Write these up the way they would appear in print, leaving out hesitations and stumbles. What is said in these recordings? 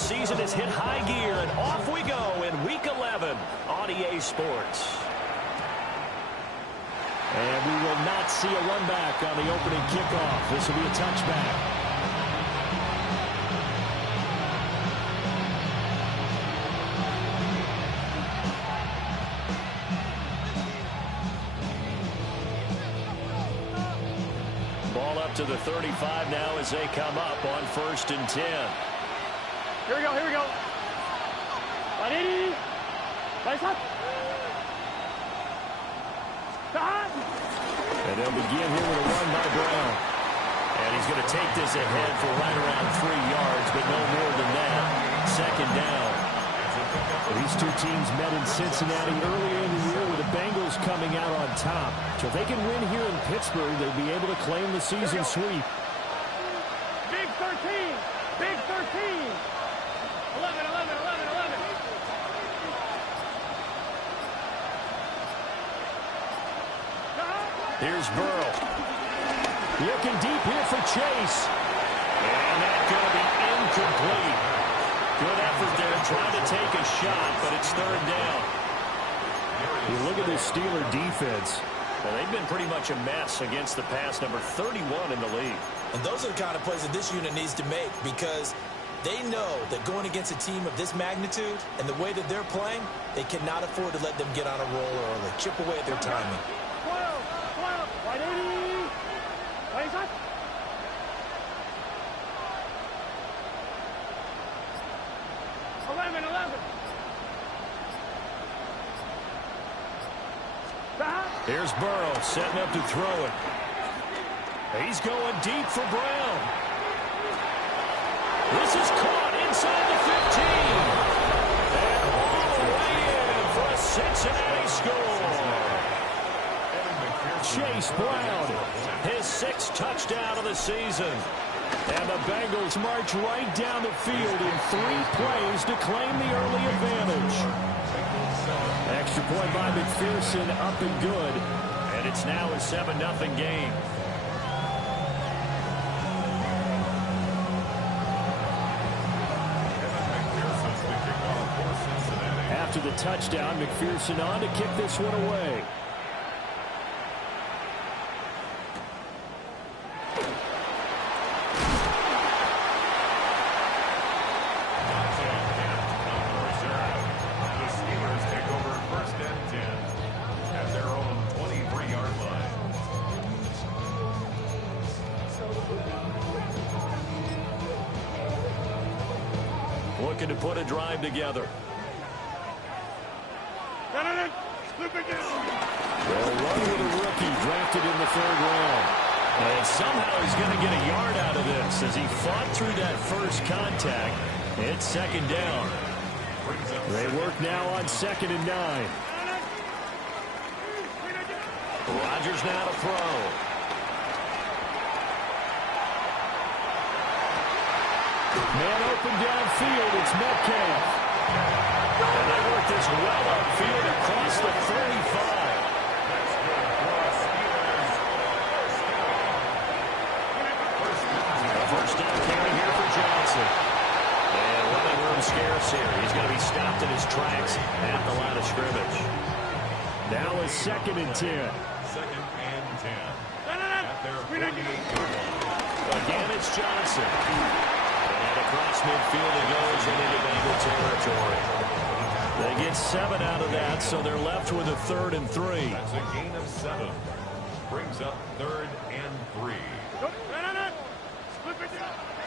season has hit high gear, and off we go in Week 11 on EA Sports. And we will not see a run back on the opening kickoff. This will be a touchback. Ball up to the 35 now as they come up on 1st and 10. Here we go, here we go. 180. Nice up. And they'll begin here with a run by Brown. And he's going to take this ahead for right around 3 yards, but no more than that. 2nd down. These two teams met in Cincinnati earlier in the year with the Bengals coming out on top. So if they can win here in Pittsburgh, they'll be able to claim the season sweep. Big 13. Big 13. 11, 11, 11, 11. Here's Burrow. Looking deep here for Chase. And that's going to be incomplete. Good effort there trying to take a shot, but it's 3rd down. You look at this Steeler defense. Well, they've been pretty much a mess against the pass, number 31 in the league. And those are the kind of plays that this unit needs to make because they know that going against a team of this magnitude and the way that they're playing, they cannot afford to let them get on a roll early. Chip away at their timing. 180. 25. 11, 11. Here's Burrow setting up to throw it. He's going deep for Brown. This is caught inside the 15. And all the way in for a Cincinnati score. Chase Brown, his 6th touchdown of the season. And the Bengals march right down the field in 3 plays to claim the early advantage. Extra point by McPherson, up and good. And it's now a 7-0 game. After the touchdown, McPherson on to kick this one away. Looking to put a drive together. They'll run with a rookie drafted in the 3rd round. And somehow he's going to get a yard out of this as he fought through that first contact. It's 2nd down. They work now on 2nd and 9. Rodgers now to throw. Man open downfield, it's Metcalf. And they work this well upfield across the 35. First down carry here for Johnson. And running room scarce here. He's going to be stopped in his tracks at the line of scrimmage. Now a 2nd and 10. 2nd and 10. At their 48. Again, it's Johnson. And across midfield it goes into Bengal territory. They get 7 out of that, so they're left with a 3rd and 3. That's a gain of 7. Brings up 3rd and 3.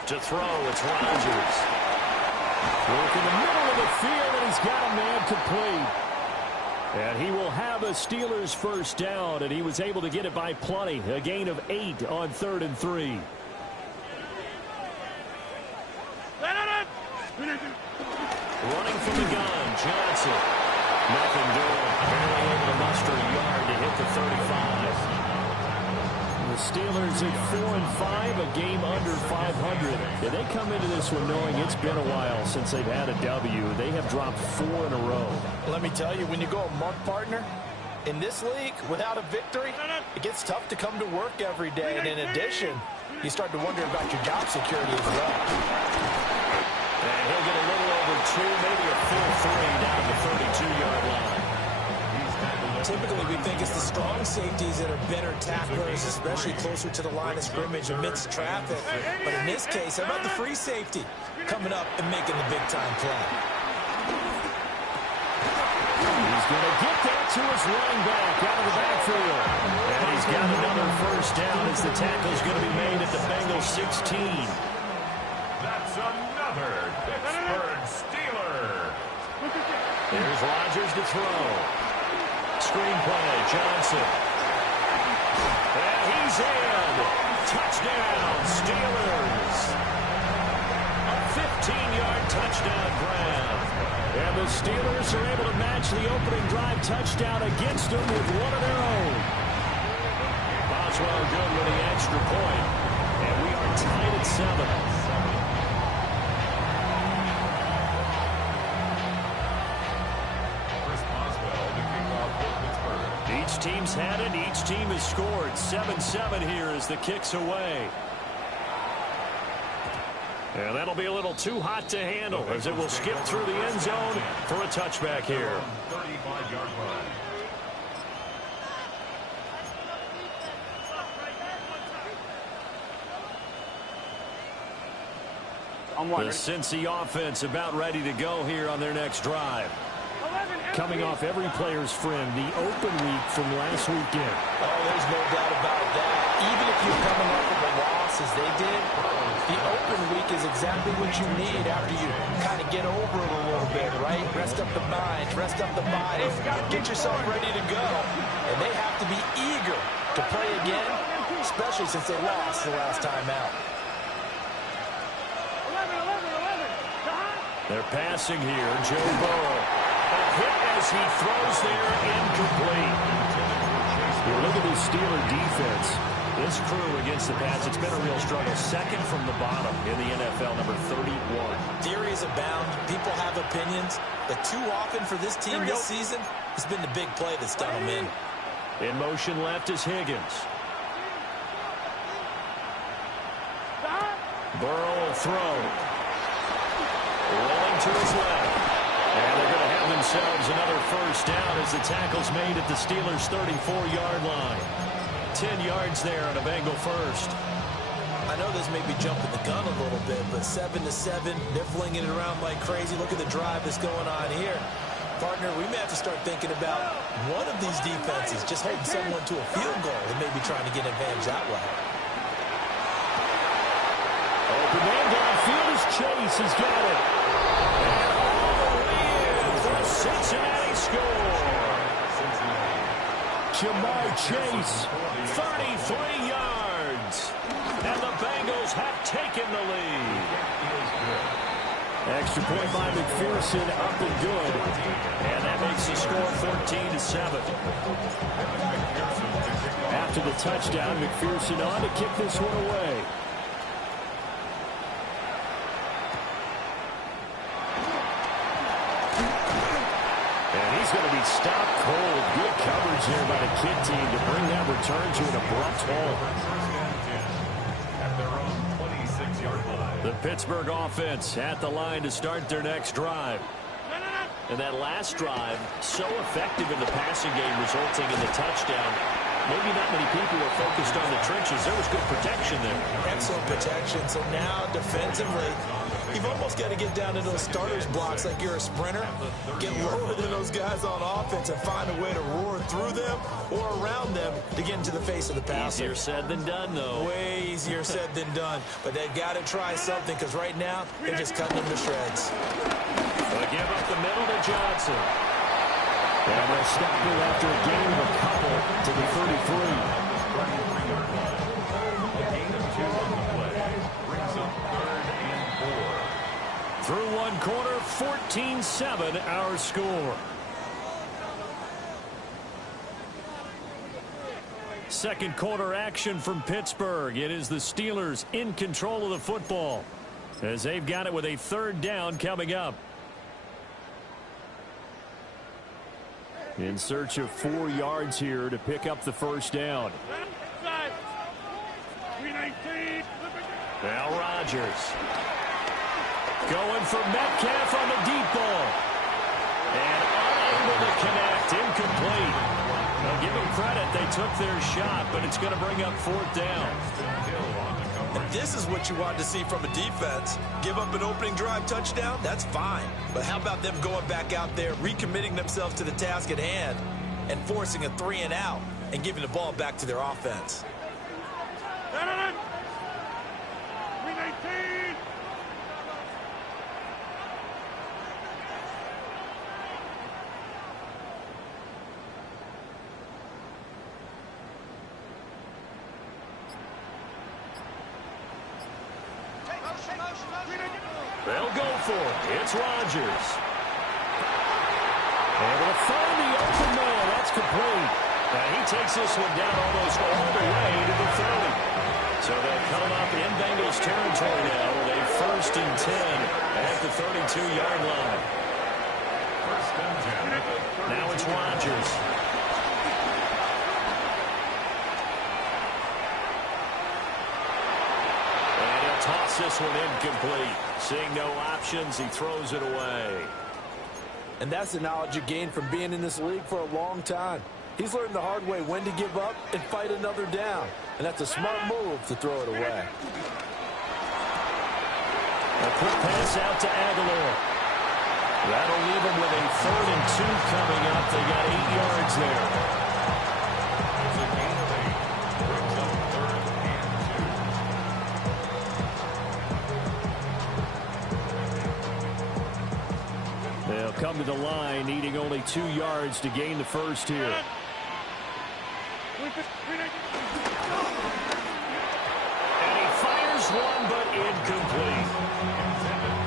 To throw, it's Rodgers. Work in the middle of the field, and he's got a man complete. And he will have a Steelers first down, and he was able to get it by plenty. A gain of 8 on 3rd and 3. Running from the gun, Johnson. Nothing doing. Barely able to muster a yard to hit the 35. The Steelers at 4-5, a game under 500. Yeah, they come into this one knowing it's been a while since they've had a W. They have dropped 4 in a row. Let me tell you, when you go a month partner, in this league, without a victory, it gets tough to come to work every day. And in addition, you start to wonder about your job security as well. And he'll get a little over 2, maybe a full 3 down the 32-yard line. Typically, we think it's the strong safeties that are better tacklers, especially closer to the line of scrimmage amidst traffic. But in this case, how about the free safety coming up and making the big-time play? He's going to get that to his running back out of the backfield. And he's got another first down as the tackle's going to be made at the Bengals 16. That's another Pittsburgh Steeler. There's Rodgers to throw. Screen play, Johnson. And he's in. Touchdown, Steelers. A 15-yard touchdown grab. And the Steelers are able to match the opening drive touchdown against them with one of their own. Boswell good with the extra point. And we are tied at 7. Each team's had it. Each team has scored. 7-7 here as the kick's away. And that'll be a little too hot to handle as it will skip through the end zone for a touchback here. 35-yard line. The Cincy offense about ready to go here on their next drive. Coming off every player's friend, the open week from last weekend. Oh, there's no doubt about that. Even if you're coming off of a loss as they did, the open week is exactly what you need after you kind of get over it a little bit, right? Rest up the mind, rest up the body, get yourself ready to go. And they have to be eager to play again, especially since they lost the last time out. They're passing here. Joe Burrow. A hit as he throws there, incomplete. You look at this Steeler defense. This crew against the pass, it's been a real struggle. Second from the bottom in the NFL, number 31. Theories abound. People have opinions. But too often for this team this season, it's been the big play that's done them in. In motion left is Higgins. Burrow will throw. Rolling to his left. And they're going to have themselves another first down as the tackle's made at the Steelers' 34-yard line. 10 yards there on a Bengal first. I know this may be jumping the gun a little bit, but 7-7, they're flinging it around like crazy. Look at the drive that's going on here. Partner, we may have to start thinking about one of these defenses just holding someone to a field goal and maybe trying to get advantage that way. Open man downfield as Chase has got it. And all the way in for a Cincinnati score. Jamar Chase, 33 yards. And the Bengals have taken the lead. Extra point by McPherson, up and good. And that makes the score 14-7. After the touchdown, McPherson on to kick this one away. And he's going to be stopped cold. Good coverage there by the kid team to bring that return to an abrupt halt. At their own 26-yard line. The Pittsburgh offense at the line to start their next drive. And that last drive, so effective in the passing game, resulting in the touchdown. Maybe not many people were focused on the trenches. There was good protection there. Excellent protection. So now, defensively, you've almost got to get down to those starters blocks like you're a sprinter. Get lower than those guys on offense and find a way to roar through them or around them to get into the face of the passer. Easier said than done, though. Way easier said than done. But they've got to try something because right now, they're just cutting them to shreds. They give up the middle to Johnson. And they'll stop it after a gain of a couple to the 33. Through one quarter, 14-7 our score. Second quarter action from Pittsburgh. It is the Steelers in control of the football as they've got it with a third down coming up. In search of 4 yards here to pick up the first down. Now Rodgers. Going for Metcalf on the deep ball. And unable to connect. Incomplete. Now give them credit. They took their shot, but it's going to bring up 4th down. And this is what you wanted to see from a defense. Give up an opening drive touchdown, that's fine. But how about them going back out there, recommitting themselves to the task at hand, and forcing a 3-and-out and giving the ball back to their offense? 319. They'll go for it. It's Rodgers. Able to find the open man. That's complete. And he takes this one down almost all the way to the 30. So they'll come up in Bengals territory now with a 1st and 10 at the 32-yard line. Now it's Rodgers. Toss this one incomplete. Seeing no options, he throws it away. And that's the knowledge you gain from being in this league for a long time. He's learned the hard way when to give up and fight another down. And that's a smart move to throw it away. A quick pass out to Aguilar. That'll leave him with a 3rd and 2 coming up. They got 8 yards there. They'll come to the line, needing only 2 yards to gain the 1st here. And he fires one, but incomplete.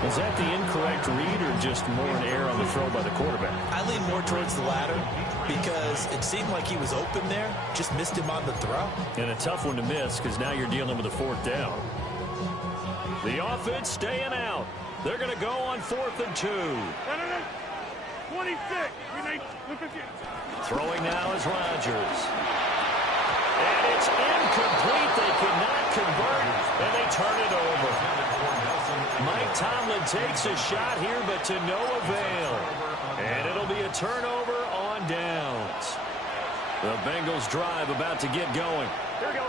Was that the incorrect read or just more an error on the throw by the quarterback? I lean more towards the latter because it seemed like he was open there, just missed him on the throw. And a tough one to miss because now you're dealing with a 4th down. The offense staying out. They're going to go on 4th and 2. 26. Throwing now is Rodgers. And it's incomplete. They cannot convert, and they turn it over. Mike Tomlin takes a shot here, but to no avail. And it'll be a turnover on downs. The Bengals drive about to get going. Here we go.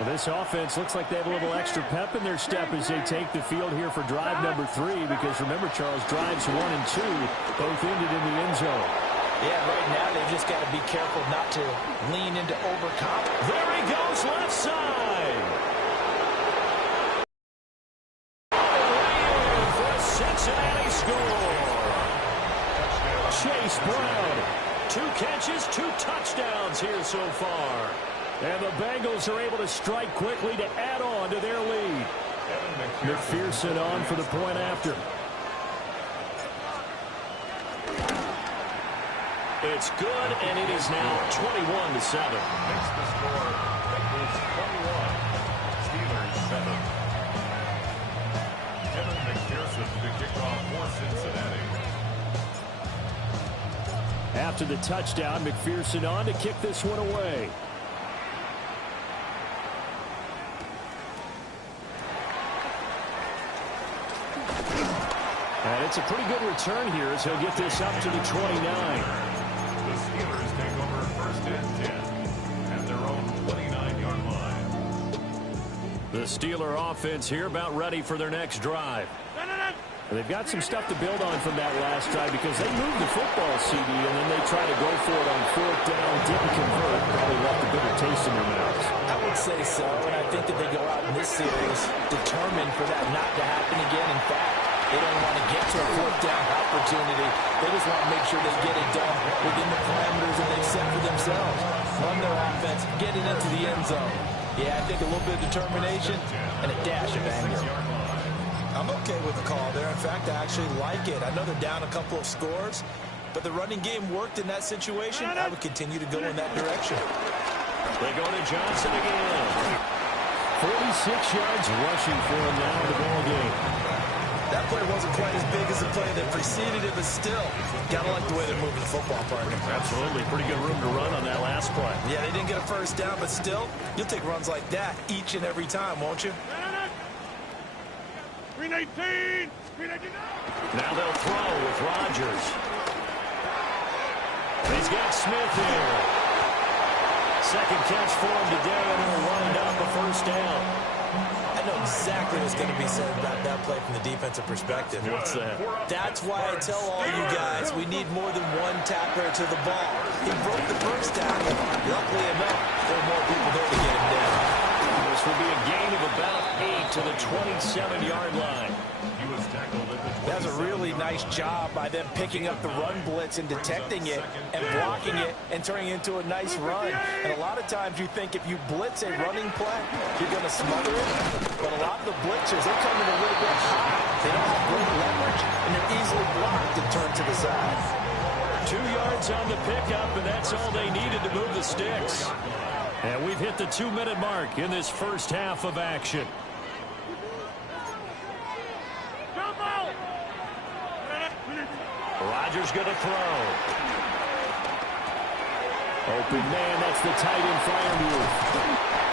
Well, this offense looks like they have a little extra pep in their step as they take the field here for drive number 3, because remember, Charles, drives 1 and 2 both ended in the end zone. Yeah, right now they've just got to be careful not to lean into overconfidence. There he goes, left side. For a Cincinnati score. Chase Brown, 2 catches, 2 touchdowns here so far. And the Bengals are able to strike quickly to add on to their lead. McPherson on for the point after. It's good, and it is now 21-7. Makes the score Bengals 21, Steelers 7. Kevin McPherson to kick off for Cincinnati. After the touchdown, McPherson on to kick this one away. And it's a pretty good return here as he'll get this up to the 29. The Steelers take over 1st and 10 at their own 29-yard line. The Steeler offense here about ready for their next drive. They've got some stuff to build on from that last drive because they moved the football, CD, and then they tried to go for it on 4th down, didn't convert, probably left a bitter taste in their mouths. I would say so, and I think that they go out in this series determined for that not to happen again. In fact, they don't want to get to a 4th down opportunity. They just want to make sure they get it done within the parameters that they've set for themselves. Run their offense, get it into the end zone. Yeah, I think a little bit of determination and a dash of anger. I'm okay with the call there. In fact, I actually like it. I know they're down a couple of scores, but the running game worked in that situation. I would continue to go in that direction. They go to Johnson again. 46 yards rushing for him now in the ball game. That play wasn't quite as big as the play that preceded it, but still, gotta like the way they're moving the football, partner. Absolutely. Pretty good room to run on that last play. Yeah, they didn't get a 1st down, but still, you'll take runs like that each and every time, won't you? 319. Now they'll throw with Rodgers. He's got Smith here. Second catch for him today, and he'll wind up a first down. I know exactly what's going to be said about that play from the defensive perspective. What's that? That's why I tell all you guys we need more than one tackler to the ball. He broke the first tackle. Luckily enough, there are more people there to get him down. This will be a gain of about 8 to the 27-yard line. That was a really nice job by them picking up the run blitz and detecting it and blocking it and turning it into a nice run. And a lot of times you think if you blitz a running play, you're going to smother it. But a lot of the blitzers, they're coming a little bit high. They don't have great leverage, and they're easily blocked and turned to the side. 2 yards on the pickup, and that's all they needed to move the sticks. And we've hit the 2-minute mark in this first half of action. Rodgers going to throw. Open man, that's the tight end Freiermuth.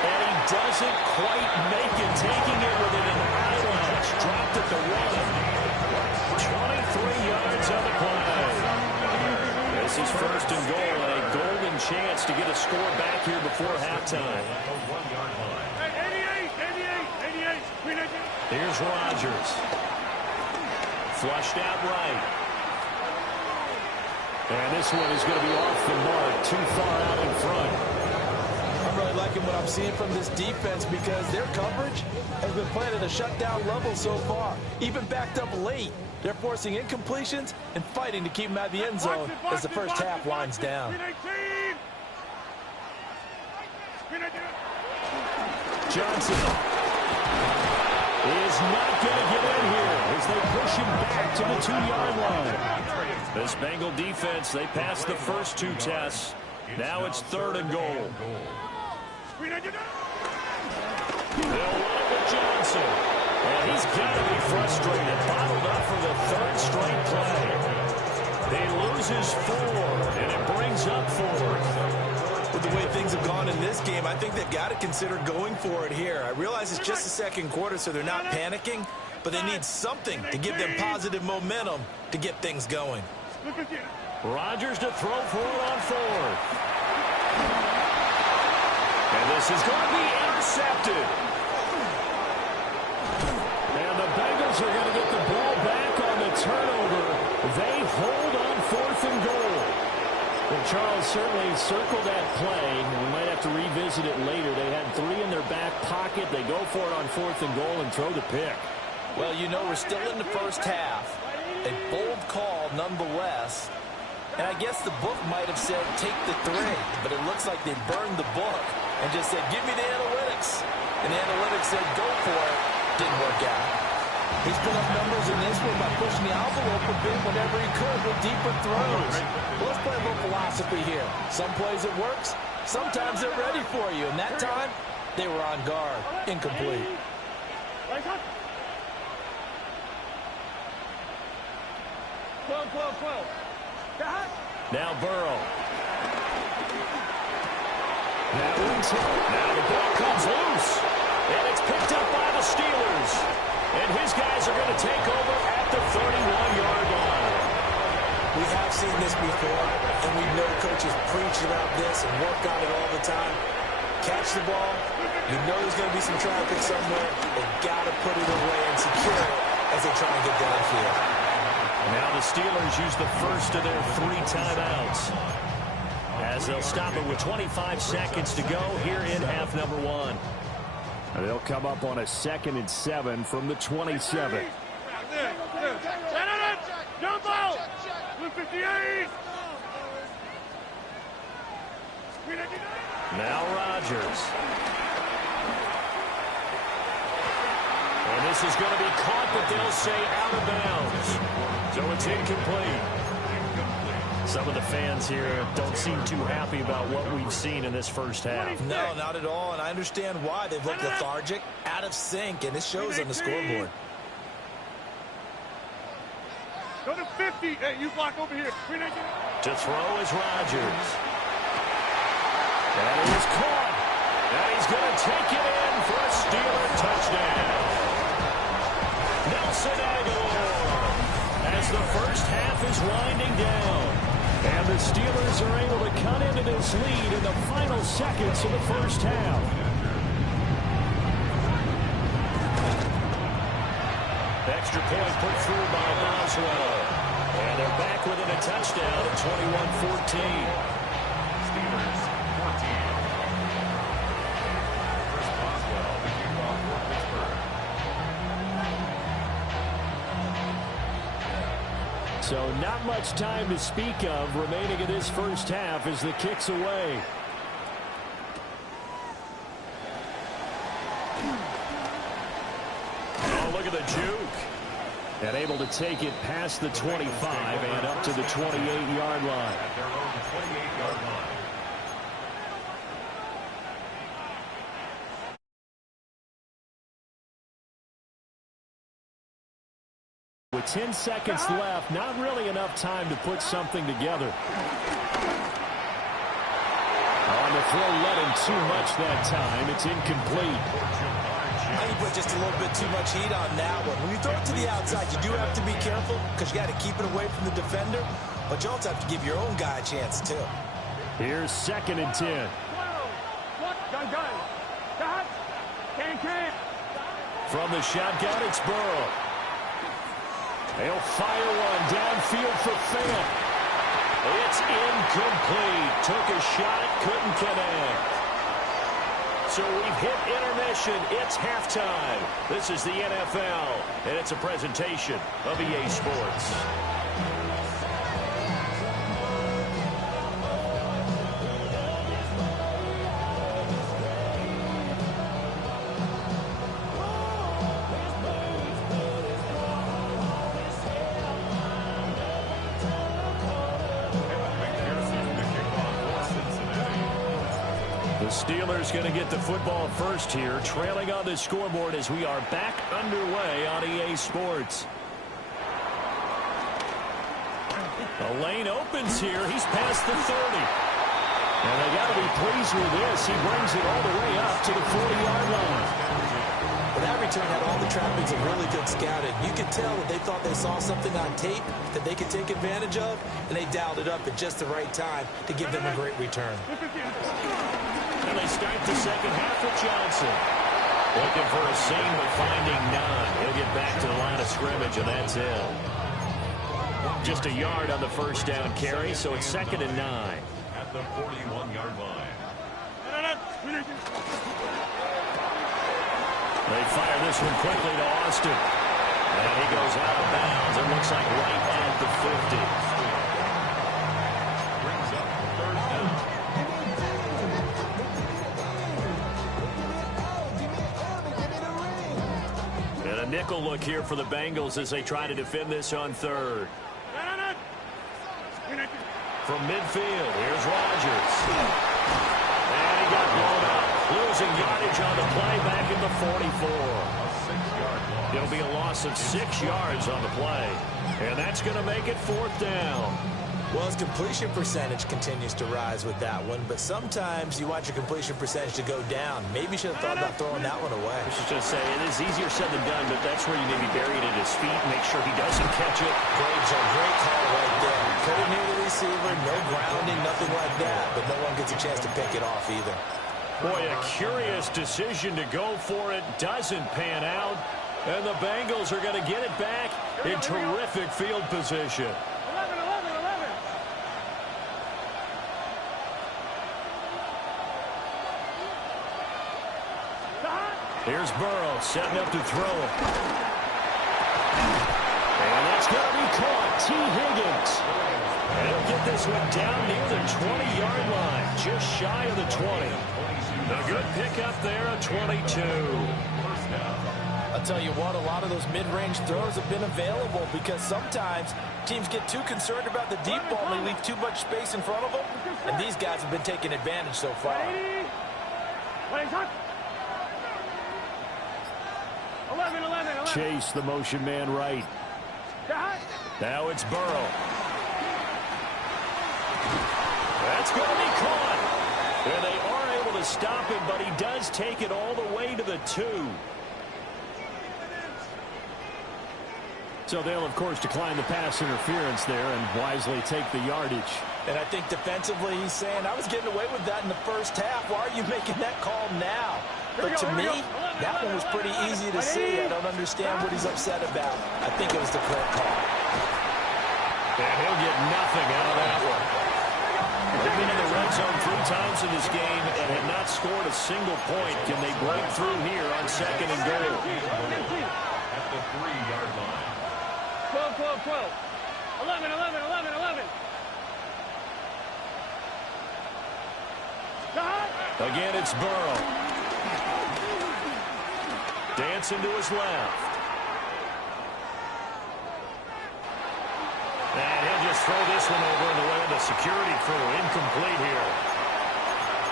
And he doesn't quite make it, taking it with an eyelash. Dropped at the 1. 23 yards on the play. This is first and goal, and a golden chance to get a score back here before halftime. Here's Rodgers. Flushed out right. And this one is going to be off the mark, too far out in front. I'm really liking what I'm seeing from this defense because their coverage has been playing at a shutdown level so far. Even backed up late, they're forcing incompletions and fighting to keep them out of the end zone as the first half winds down. Johnson is not going to get in here as they push him back to the 2-yard line. This Bengal defense, they passed the first 2 tests. Now it's 3rd and goal. They'll run it with Johnson. And he's got to be frustrated. Bottled up for the 3rd straight play. He loses 4, and it brings up 4th. With the way things have gone in this game, I think they've got to consider going for it here. I realize it's just the second quarter, so they're not panicking, but they need something to give them positive momentum to get things going. Rodgers to throw for it on 4th. And this is going to be intercepted. And the Bengals are going to get the ball back on the turnover. They hold on 4th and goal. Well, Charles certainly circled that play. We might have to revisit it later. They had 3 in their back pocket. They go for it on 4th and goal and throw the pick. Well, you know, we're still in the first half. A bold call nonetheless. And I guess the book might have said take the 3, but it looks like they burned the book and just said give me the analytics. And the analytics said go for it. Didn't work out. He's put up numbers in this one by pushing the envelope a bit whenever he could with deeper throws. Well, let's play a little philosophy here. Some plays it works. Sometimes they're ready for you. And that time, they were on guard. Incomplete. Now Burrow. Now the ball comes loose. And it's picked up by the Steelers. And his guys are going to take over at the 31-yard line. We have seen this before, and we know coaches preach about this and work on it all the time. Catch the ball. You know there's going to be some traffic somewhere. They've got to put it away and secure it as they try and get downfield. Now the Steelers use the first of their 3 timeouts as they'll stop it with 25 seconds to go here in half number 1. They'll come up on a 2nd and 7 from the 27. Now Rodgers. And this is going to be caught, but they'll say out of bounds. So it's incomplete. Some of the fans here don't seem too happy about what we've seen in this first half. No, not at all, and I understand why. They've looked lethargic, out of sync, and it shows on the scoreboard. Go to 50. Hey, you block over here. To throw is Rodgers. And it is caught. And he's going to take it in for a Steeler touchdown. Nelson Aguilar as the first half is winding down. And the Steelers are able to cut into this lead in the final seconds of the first half. Extra point put through by Boswell. And they're back within a touchdown at 21-14. Steelers 14. Chris Boswell, the kickoff for Pittsburgh. So not much time to speak of remaining in this first half as the kick's away. Oh, look at the juke. And able to take it past the 25 and up to the 28-yard line. At their own 28-yard line. With 10 seconds left, not really enough time to put something together. On the throw, let him too much that time. It's incomplete. You put just a little bit too much heat on that one. When you throw it to the outside, you do have to be careful because you got to keep it away from the defender, but you also have to give your own guy a chance too. Here's 2nd and 10. From the shotgun, it's Burrow. They'll fire one downfield for Fant. It's incomplete. Took a shot, couldn't connect. So we've hit intermission. It's halftime. This is the NFL, and it's a presentation of EA Sports. The Steelers going to get the football first here, trailing on the scoreboard as we are back underway on EA Sports. The lane opens here. He's past the 30. And they got to be pleased with this. He brings it all the way up to the 40-yard line. Well, that return had all the trappings of really good scouting. You could tell that they thought they saw something on tape that they could take advantage of, and they dialed it up at just the right time to give them a great return. And they start the second half with Johnson. Looking for a seam, but finding none. He'll get back to the line of scrimmage, and that's it. Just a yard on the first down carry, so it's 2nd and 9. At the 41-yard line. They fire this one quickly to Austin. And he goes out of bounds. It looks like right at the 50. Brings up 3rd down. And a nickel look here for the Bengals as they try to defend this on 3rd. From midfield, here's Rodgers. And he got blown up. Losing yardage on the play back in the 44. A 6-yard loss. It'll be a loss of 6 yards on the play. And that's going to make it 4th down. Well, his completion percentage continues to rise with that one, but sometimes you want your completion percentage to go down. Maybe you should have thought about throwing that one away. I should just say, it is easier said than done, but that's where you need to bury it at his feet, make sure he doesn't catch it. Great call right there. Put it near the receiver, no grounding, nothing like that, but no one gets a chance to pick it off either. Boy, a curious decision to go for it. Doesn't pan out. And the Bengals are going to get it back in terrific field position. 11. Here's Burrow setting up to throw. And that's going to be caught. T. Higgins. And he'll get this one down near the 20-yard line, just shy of the 20. A good pickup there, a 22. I'll tell you what, a lot of those mid-range throws have been available because sometimes teams get too concerned about the deep ball and they leave too much space in front of them, and these guys have been taking advantage so far. Chase, the motion man right. Now it's Burrow. That's going to be caught. And they are able to stop him, but he does take it all the way to the 2. So they'll, of course, decline the pass interference there and wisely take the yardage. And I think defensively he's saying, I was getting away with that in the first half. Why are you making that call now? But to me, that one was pretty easy to see. I don't understand what he's upset about. I think it was the correct call. And he'll get nothing out of that one. They've been in the red zone 3 times in this game and have not scored a single point. Can they break through here on 2nd and goal? At the 3-yard line. 12, 12, 12. 11, 11, 11, 11. Again, it's Burrow. Dancing to his left. And he'll just throw this one over in the way of the security crew. Incomplete here.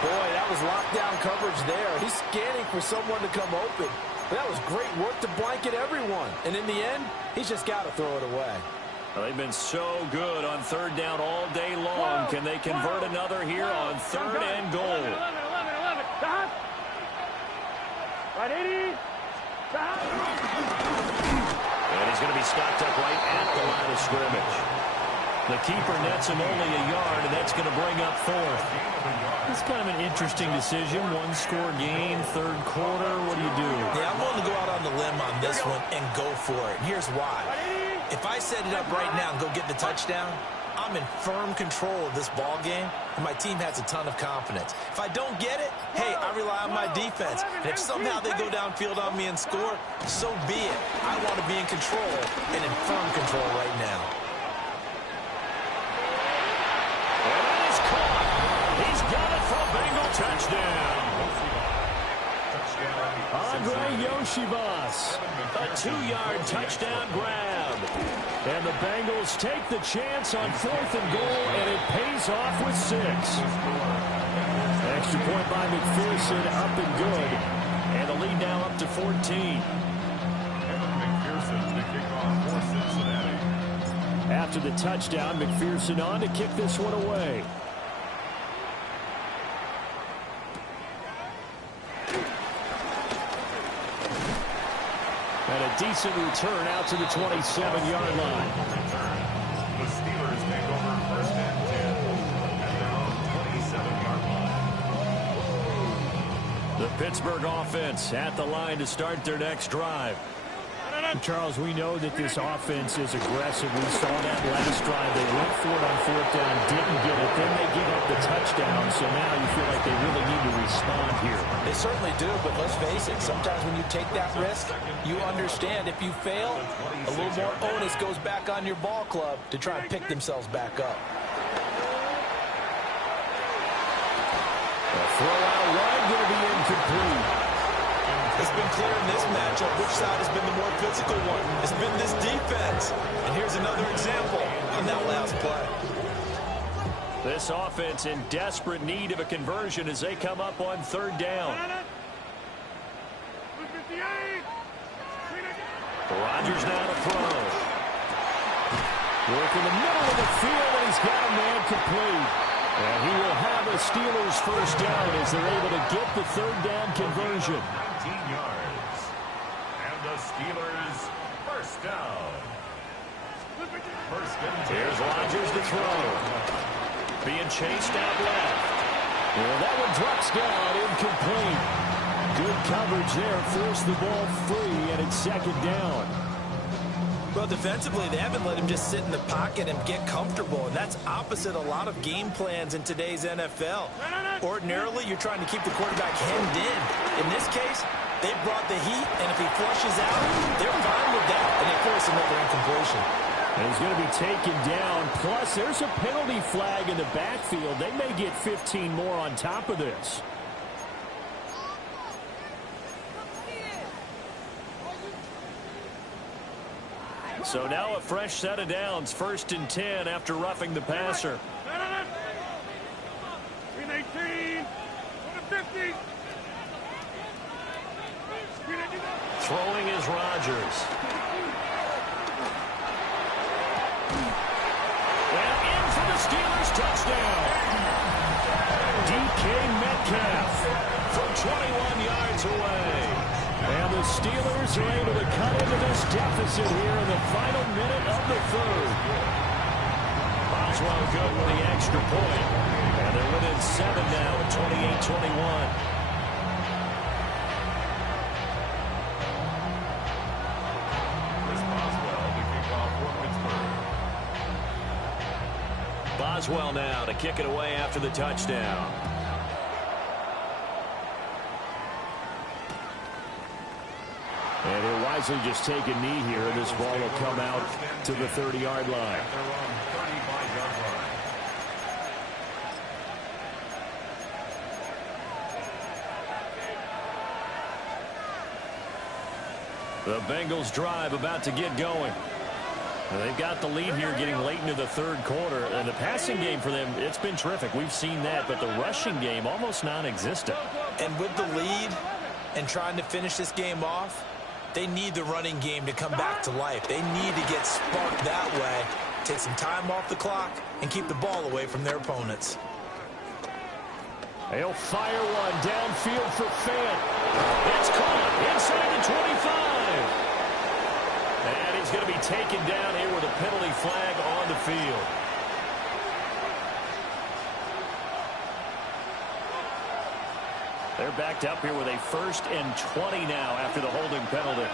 Boy, that was lockdown coverage there. He's scanning for someone to come open. But that was great work to blanket everyone. And in the end, he's just got to throw it away. Well, they've been so good on 3rd down all day long. Can they convert another here on 3rd and goal? 11, 11, 11. Stop. Right, 80. Stop. And he's going to be stopped up right at the line of scrimmage. The keeper nets him only a yard, and that's going to bring up 4th. It's kind of an interesting decision. 1-score game, 3rd quarter. What do you do? Yeah, I'm willing to go out on the limb on this one and go for it. Here's why. If I set it up right now and go get the touchdown, I'm in firm control of this ball game, and my team has a ton of confidence. If I don't get it, hey, I rely on my defense. And if somehow they go downfield on me and score, so be it. I want to be in control and in firm control right now. And it is caught. He's got it for a Bengal touchdown. Andre Yoshivas, a 2-yard touchdown grab. And the Bengals take the chance on 4th and goal, and it pays off with 6. Extra point by McPherson, up and good. And the lead now up to 14. McPherson to kick off for Cincinnati. After the touchdown, McPherson on to kick this one away. And a decent return out to the 27-yard line. The Steelers take over 1st and 10 at their own 27-yard line. The Pittsburgh offense at the line to start their next drive. Charles, we know that this offense is aggressive. We saw that last drive. They went for it on 4th down, didn't get it. Then they give up the touchdown. So now you feel like they really need to respond here. They certainly do, but let's face it, sometimes when you take that risk, you understand if you fail, a little more onus goes back on your ball club to try and pick themselves back up. A throw out wide, going to be incomplete. It's been clear in this matchup which side has been the more physical one. It's been this defense. And here's another example on that last play. This offense in desperate need of a conversion as they come up on 3rd down. Rodgers now to throw. Work in the middle of the field, and he's got a man complete. And he will have a Steelers 1st down as they're able to get the 3rd down conversion. 19 yards. And the Steelers 1st down. 1st and 10. Here's Rodgers to throw. Being chased out left. Well, that one drops down, incomplete. Good coverage there, forced the ball free, and it's 2nd down. Well, defensively, they haven't let him just sit in the pocket and get comfortable, and that's opposite a lot of game plans in today's NFL. Ordinarily, you're trying to keep the quarterback hemmed in. In this case, they brought the heat, and if he flushes out, they're fine with that, and they force another incompletion. And he's going to be taken down. Plus, there's a penalty flag in the backfield. They may get 15 more on top of this. So now a fresh set of downs. 1st and 10 after roughing the passer. 18, 50. Throwing is Rodgers. And in for the Steelers touchdown. DK Metcalf from 21 yards away. And the Steelers are able to cut into this deficit here in the final minute of the third. Boswell good with the extra point. And they're within 7 now at 28-21. Boswell now to kick it away after the touchdown. And he'll wisely just take a knee here, and this ball will come out to the 30-yard line. The Bengals drive about to get going. And they've got the lead here getting late into the third quarter. And the passing game for them, it's been terrific. We've seen that, but the rushing game almost non-existent. And with the lead and trying to finish this game off, they need the running game to come back to life. They need to get sparked that way, take some time off the clock, and keep the ball away from their opponents. They'll fire one downfield for Fant. It's caught inside the 25. And he's going to be taken down here with a penalty flag on the field. They're backed up here with a 1st and 20 now after the holding penalty.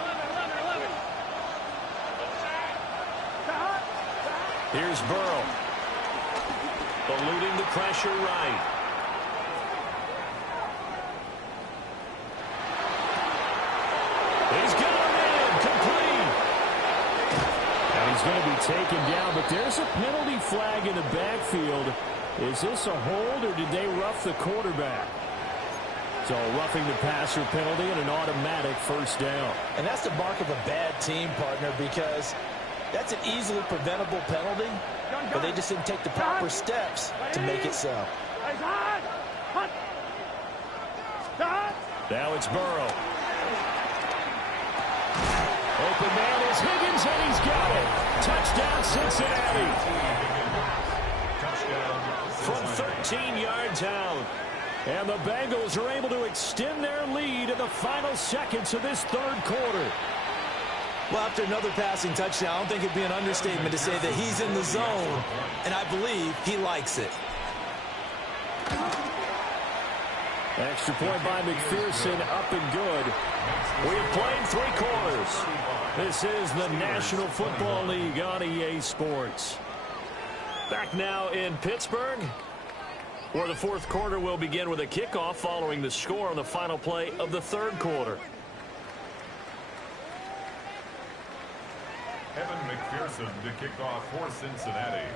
Here's Burrow. Eluding the pressure right. He's got him in. Complete. And he's going to be taken down, but there's a penalty flag in the backfield. Is this a hold, or did they rough the quarterback? So roughing the passer penalty and an automatic 1st down. And that's the mark of a bad team, partner, because that's an easily preventable penalty, but they just didn't take the proper steps to make it so. Now it's Burrow. Open man is Higgins, and he's got it. Touchdown, Cincinnati. From 13 yards out. And the Bengals are able to extend their lead in the final seconds of this third quarter. Well, after another passing touchdown, I don't think it'd be an understatement to say that he's in the zone, and I believe he likes it. Extra point by McPherson, up and good. We have played 3 quarters. This is the National Football League on EA Sports. Back now in Pittsburgh, where the fourth quarter will begin with a kickoff following the score on the final play of the third quarter. Evan McPherson to kick off for Cincinnati.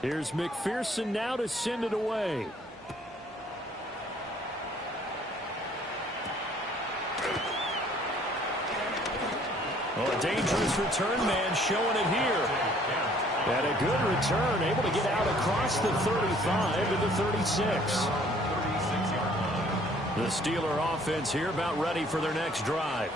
Here's McPherson now to send it away. Oh, a dangerous return man showing it here. And a good return, able to get out across the 35 to the 36. The Steeler offense here about ready for their next drive.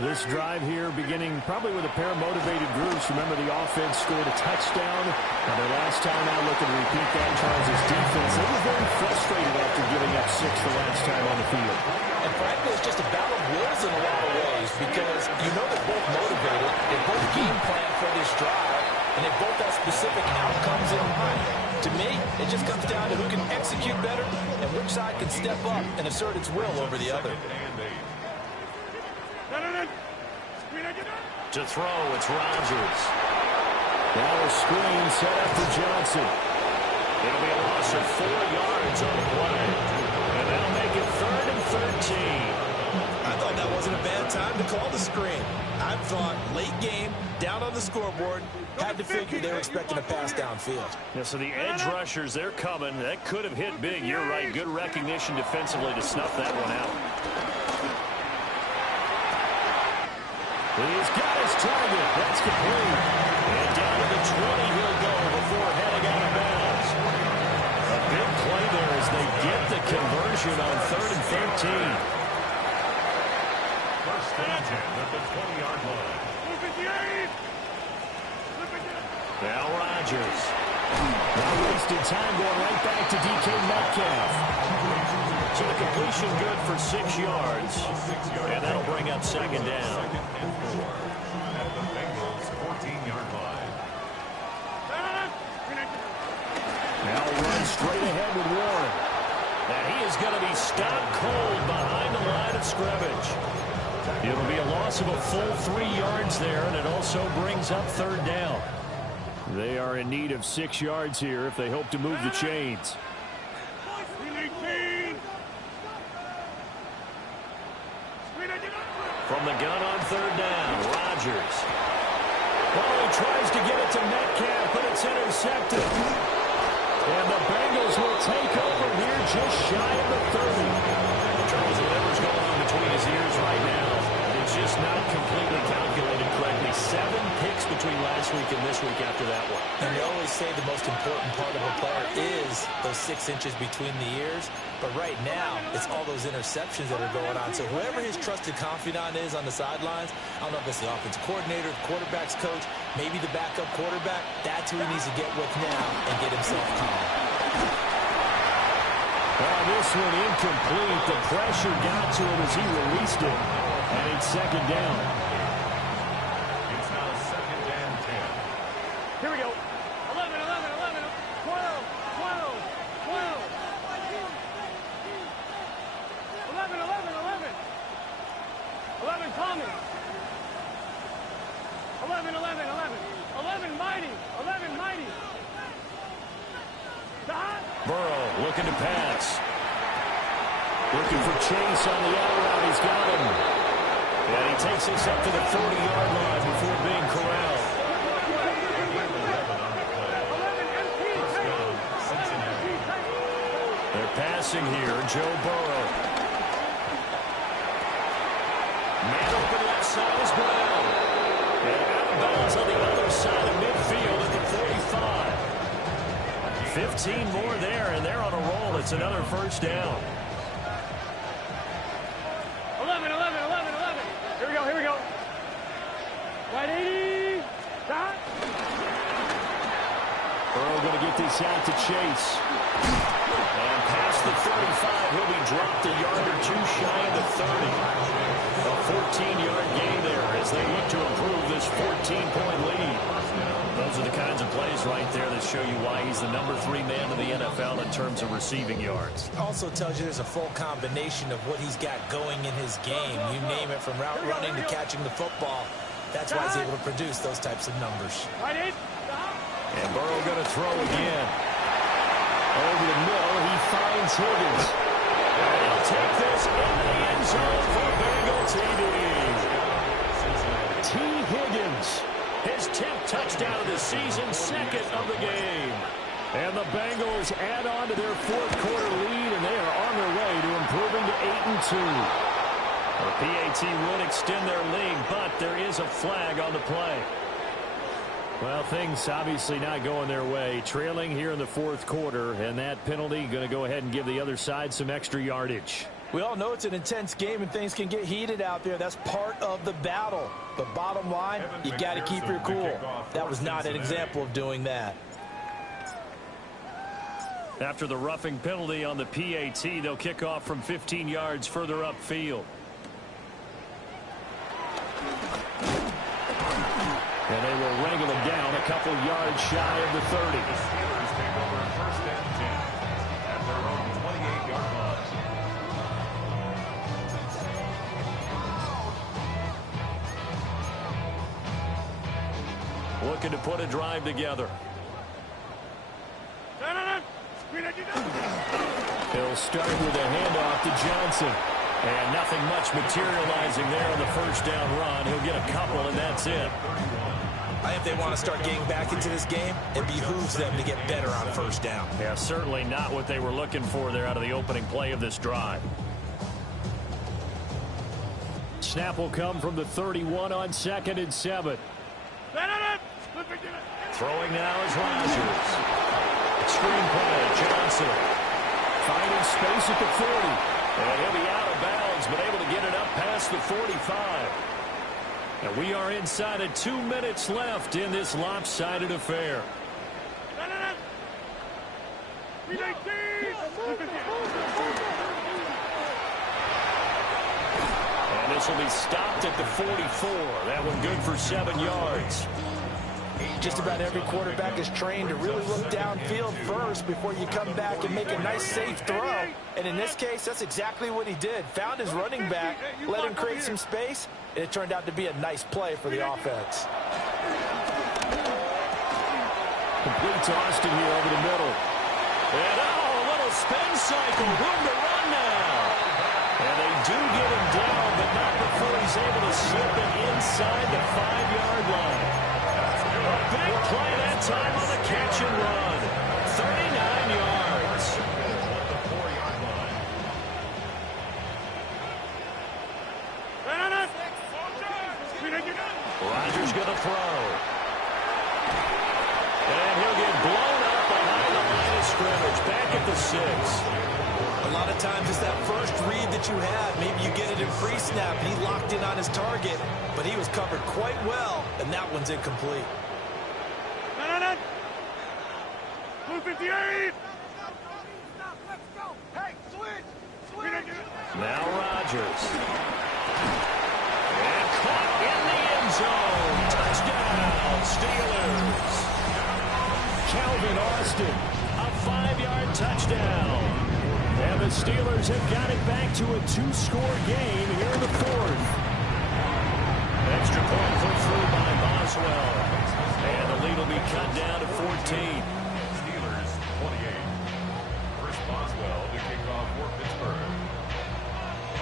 This drive here beginning probably with a pair of motivated groups. Remember, the offense scored a touchdown. Now their last time out, looking to repeat that. Charles' defense, they were very frustrated after giving up 6 the last time on the field. And frankly, it's just a battle of wills in a lot of ways, because you know they're both motivated. They both game plan for this drive, and they both have specific outcomes in mind. To me, it just comes down to who can execute better and which side can step up and assert its will over the other. To throw, it's Rodgers. Now a screen set up for Johnson. It'll be a loss of 4 yards on the play. And that'll make it 3rd and 13. I thought that wasn't a bad time to call the screen. I thought late game, down on the scoreboard, had to figure they were expecting a pass downfield. Yeah, so the edge rushers, they're coming. That could have hit big. You're right. Good recognition defensively to snuff that one out. He's got his target. That's complete. And down to the 20 he'll go before heading out of bounds. A big play there as they get the conversion on 3rd and 13. First and 10 at the 20-yard line. Now Rodgers. Not wasting time, going right back to DK Metcalf. So the completion good for 6 yards. And that'll bring up second down. Second and 4 at the Bengals' 14-yard line. Now run straight ahead with Warren. And he is going to be stopped cold behind the line of scrimmage. It'll be a loss of a full 3 yards there, and it also brings up third down. They are in need of 6 yards here if they hope to move the chains. From the gun on third down, Rodgers. Oh, he tries to get it to Metcalf, but it's intercepted. And the Bengals will take over here just shy of the 30. Charles, whatever's going on between his ears right now, it's just not completely calculated correctly. 7 picks between last week and this week after that one. And they always say the most important part of a player is those 6 inches between the ears. But right now, it's all those interceptions that are going on. So whoever his trusted confidant is on the sidelines, I don't know if it's the offensive coordinator, the quarterback's coach, maybe the backup quarterback, that's who he needs to get with now and get himself calm. This one incomplete. The pressure got to him as he released it. And it's second down. It's now second and 10. Here we go. 11, 11, 11, 12, 12, 12. 11, 11, 11. 11, Tommy. 11, 11, 11. 11, Mighty. 11, Mighty. Burrow looking to pass. Looking for Chase on the out route. He's got him. And he takes us up to the 40-yard line before being corralled. They're passing here. Joe Burrow. Man open left side is Brown. And out of bounds on the other side of midfield at the 45. 15 more there, and they're on a roll. It's another first down. 11, 11, 11, 11. Here we go, here we go. Right 80. Dot. Burrow going to get this out to Chase. And past the 35, he'll be dropped a yard or two shy of the 30. A 14-yard gain there as they look to improve this 14-point lead. Those are the kinds of plays right there that show you why he's the number 3 man in the NFL in terms of receiving yards. Also tells you there's a full combination of what he's got going in his game. You name it, from route running to catching the football. That's why he's able to produce those types of numbers. And Burrow going to throw again. Over the middle, he finds Higgins. And he'll take this into the end zone for Bengal TD. T. Higgins. His 10th touchdown of the season, 2nd of the game. And the Bengals add on to their 4th quarter lead, and they are on their way to improving to 8-2. The PAT would extend their lead, but there is a flag on the play. Well, things obviously not going their way. Trailing here in the 4th quarter, and that penalty going to go ahead and give the other side some extra yardage. We all know it's an intense game and things can get heated out there. That's part of the battle. But bottom line, you got to keep your cool. That was not an example of doing that. After the roughing penalty on the PAT, they'll kick off from 15 yards further upfield. And they will wrangle him down a couple yards shy of the 30. The Steelers take over first and 10 at their own 28-yard line. Looking to put a drive together. He'll start with a handoff to Johnson. And nothing much materializing there on the first down run. He'll get a couple, and that's it. I think if they want to start getting back into this game, it behooves them to get better on first down. Yeah, certainly not what they were looking for there out of the opening play of this drive. Snap will come from the 31 on 2nd and 7. Throwing now is Rodgers. Screen play, Johnson. Finding space at the 40. And he'll be out of bounds, but able to get it up past the 45. And we are inside of 2 minutes left in this lopsided affair. This will be stopped at the 44. That one good for 7 yards. Just about every quarterback is trained to really look downfield first before you come back and make a nice, safe throw. And in this case, that's exactly what he did. Found his running back, let him create some space, and it turned out to be a nice play for the offense. Complete to Austin here over the middle. And, a little spin cycle. Room to run now. And they do get him down, but not before he's able to slip it inside the 5-yard line. A big play that time on the catch and run. 39 yards. At the 4-yard line. Rodgers going to throw. And he'll get blown up behind the line of scrimmage. Back at the 6. A lot of times it's that first read that you have. Maybe you get it in pre-snap. He locked in on his target, but he was covered quite well, and that one's incomplete. Blue 58! Now Rodgers. And caught in the end zone. Touchdown, Steelers. Calvin Austin, a 5-yard touchdown. And the Steelers have got it back to a 2-score game here in the 4th. Extra point put through by Boswell. And the lead will be cut down to 14. Steelers 28. First Boswell to kick off for Pittsburgh.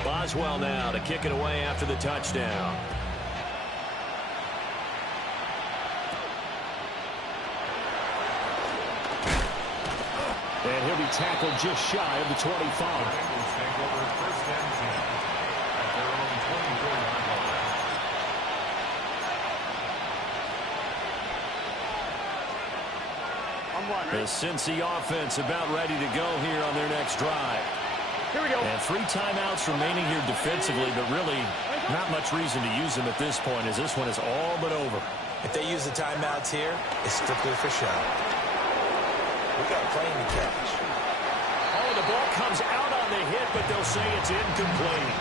Boswell now to kick it away after the touchdown. And he'll be tackled just shy of the 25. Bengals take over first and 10 at their own 24-yard line. The Cincy offense about ready to go here on their next drive. Here we go. And 3 timeouts remaining here defensively, but really not much reason to use them at this point as this one is all but over. If they use the timeouts here, it's strictly for show. We got playing to catch. Oh, the ball comes out on the hit, but they'll say it's incomplete.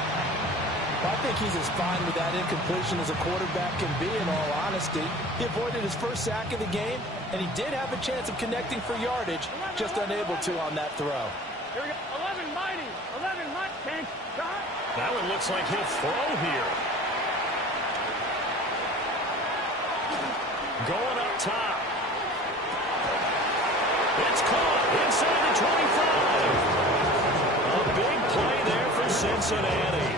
Well, I think he's as fine with that incompletion as a quarterback can be, in all honesty. He avoided his first sack of the game, and he did have a chance of connecting for yardage, just unable to on that throw. Here we go. 11 mighty. 11 mighty. That one looks like he'll throw here. Going up top. It's caught inside the 25. A big play there for Cincinnati.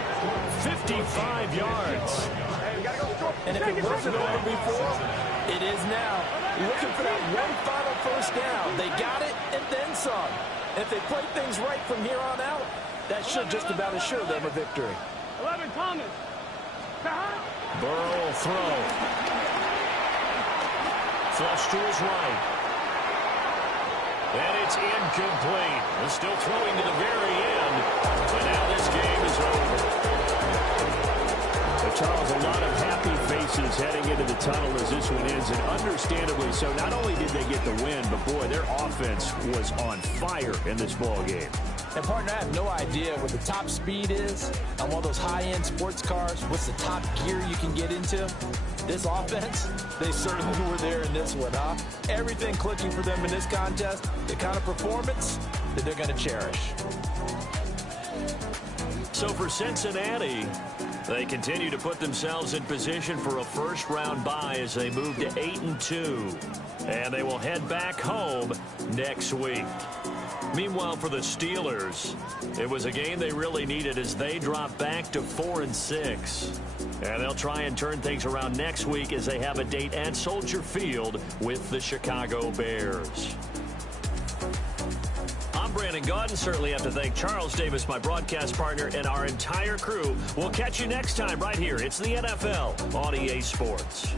55 yards. And if it wasn't over before, it is now. Looking for that one final first down. They got it and then some. If they play things right from here on out, that should just about assure them a victory. 11 Thomas. Burrow will throw. Flush to his right. And it's incomplete. They're still throwing to the very end. But now this game is over. So Charles, a lot of happy faces heading into the tunnel as this one ends, and understandably so. Not only did they get the win, but boy, their offense was on fire in this ball game. And partner, I have no idea what the top speed is on one of those high-end sports cars. What's the top gear you can get into? This offense, they certainly were there in this one, huh? Everything clicking for them in this contest, the kind of performance that they're going to cherish. So for Cincinnati, they continue to put themselves in position for a first-round bye as they move to 8-2. And they will head back home next week. Meanwhile, for the Steelers, it was a game they really needed as they drop back to 4-6. And they'll try and turn things around next week as they have a date at Soldier Field with the Chicago Bears. I'm Brandon Gaudin. Certainly have to thank Charles Davis, my broadcast partner, and our entire crew. We'll catch you next time right here. It's the NFL on EA Sports.